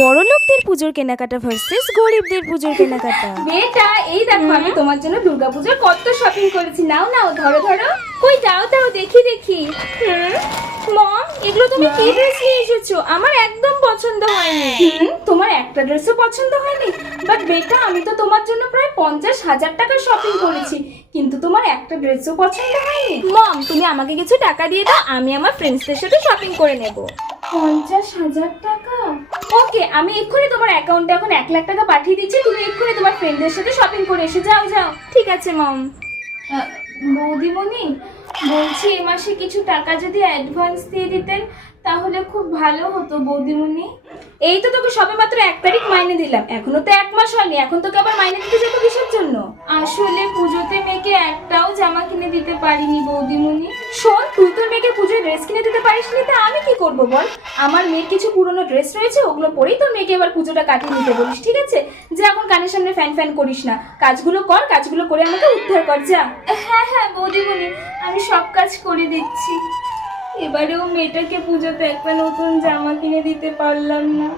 বড়লোকদের পুজোর কেনাকাটা ভার্সেস গরিবদের পুজোর কেনাকাটা। বেটা এই দেখো আমি তোমার জন্য দুর্গাপূজার কত শপিং করেছি। নাও নাও ধরো ধরো। কই দাও দাও দেখি দেখি। মম এগুলো তুমি কি ড্রেস নিয়ে এসেছো? আমার একদম পছন্দ হয়নি। তোমার একটা ড্রেসও পছন্দ হয়নি? বাট বেটা আমি তো তোমার জন্য প্রায় 50,000 টাকা শপিং করেছি, কিন্তু তোমার একটা ড্রেসও পছন্দ হয়নি। মম তুমি আমাকে কিছু টাকা দিয়ে দাও, আমি আমার ফ্রেন্ডসদের সাথে শপিং করে নেব। 50,000 টাকা? ওকে, আমি এক্ষুনি তোমার অ্যাকাউন্টে এখন 1 লাখ টাকা পাঠিয়ে দিচ্ছি। তুমি এক্ষুনি তোমার ফ্রেন্ডদের সাথে শপিং করে এসে যাও যাও। ঠিক আছে মম। বৌদিমণি বলছি এ মাসে কিছু টাকা যদি অ্যাডভান্স দিয়ে দিতেন তাহলে খুব ভালো হতো বৌদিমণি। এই তো তোকে সবে মাত্র 1 তারিখ মাইনে দিলাম, এখনো তো 1 মাস হয়নি, এখন তোকে আবার মাইনে দিতে যাবো কিসের জন্য? আসলে পুজোতে মেয়েকে একটাও জামা কিনে দিতে পারিনি বৌদিমণি। শোন, তুই তোর মেয়েকে পুজোয় ড্রেস কিনে দিতে পারিসনি, তা আমি কি করব বল? আমার মেয়ের কিছু পুরনো ড্রেস রয়েছে, ওগুলো পরেই তোর মেয়েকে এবার পুজোটা কাটিয়ে নিতে বলিস, ঠিক আছে? যে এখন কানের সামনে ফ্যান ফ্যান করিস না, কাজগুলো কর, কাজগুলো করে আমাকে উদ্ধার কর যা। হ্যাঁ হ্যাঁ বৌদিমণি, আমি সব কাজ করে দিচ্ছি। এবারেও মেয়েটাকে পুজোতে একটা নতুন জামা কিনে দিতে পারলাম না।